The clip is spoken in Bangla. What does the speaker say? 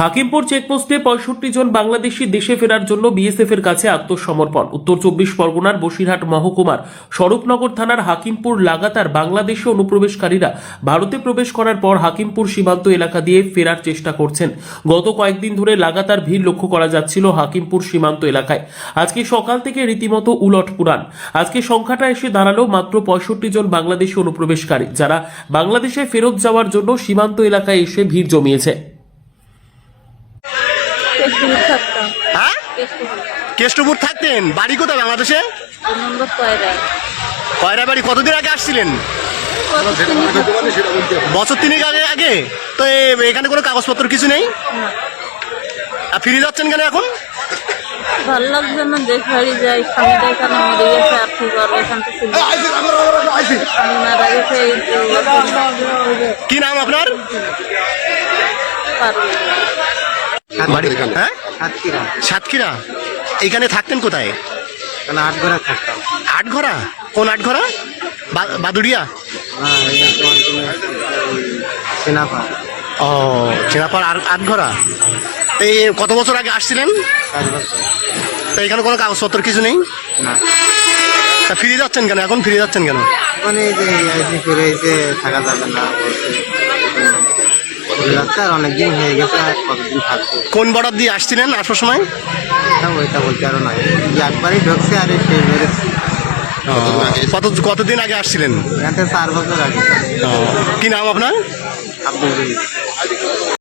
হাকিমপুর চেকপোস্টে পঁয়ষট্টি জন বাংলাদেশি দেশে ফেরার জন্য বিএসএফ এর কাছে আত্মসমর্পণ। উত্তর চব্বিশ পরগনার বসিরহাট মহকুমার স্বরূপনগর থানার হাকিমপুর লাগাতার বাংলাদেশি অনুপ্রবেশকারীরা ভারতে প্রবেশ করার পর হাকিমপুর সীমান্ত এলাকা দিয়ে ফেরার চেষ্টা করছেন। গত কয়েকদিন ধরে লাগাতার ভিড় লক্ষ্য করা যাচ্ছিল হাকিমপুর সীমান্ত এলাকায়। আজকে সকাল থেকে রীতিমতো উলট পুরাণ। আজকে সংখ্যাটা এসে দাঁড়াল মাত্র পঁয়ষট্টি জন বাংলাদেশি অনুপ্রবেশকারী, যারা বাংলাদেশে ফেরত যাওয়ার জন্য সীমান্ত এলাকায় এসে ভিড় জমিয়েছে কেষ্টপুর থাকতাম হ্যাঁ কেষ্টপুর থাকতেন? বাড়ি কোথায় বাংলাদেশে? কয়রা কয়রা বাড়ি কতদিন আগে আসছিলেন? বছর তিনেক আগে আগে? তো এখানে কোনো কাগজপত্র কিছু নেই? আর ফিরে যাচ্ছেন কেন এখন? ভালো লাগছে না দেশ বাড়ি যাই স্বামীটা এখানে মরে গেছে আর কি করব এখান থেকে স্বামী মারা গেছে কি নাম আপনার? হ্যাঁ? সাতক্ষীরা। এখানে থাকতেন কোথায়? মানে আট ঘরে থাকতাম। আটঘরা কোন আটঘরা বাদুড়িয়া? সেনাপা ও চেনাপাড় আর আটঘরা এই কত বছর আগে আসছিলেন? তো এখানে কোনো কাগজপত্র কিছু নেই? না। তা ফিরে যাচ্ছেন কেন? এখন ফিরে যাচ্ছেন কেন? মানে যে ফিরে থাকা যাবে না অনেকদিন হয়ে গেছে আর কতদিন থাকব? কোন বর্ডার দিয়ে আসছিলেন আসার সময়? ওইটা বলতে আরও নয় একবারই ঢুকছে আর কত কতদিন আগে আসছিলেন? চার বছর আগে। কি নাম আপনার? আব্দুল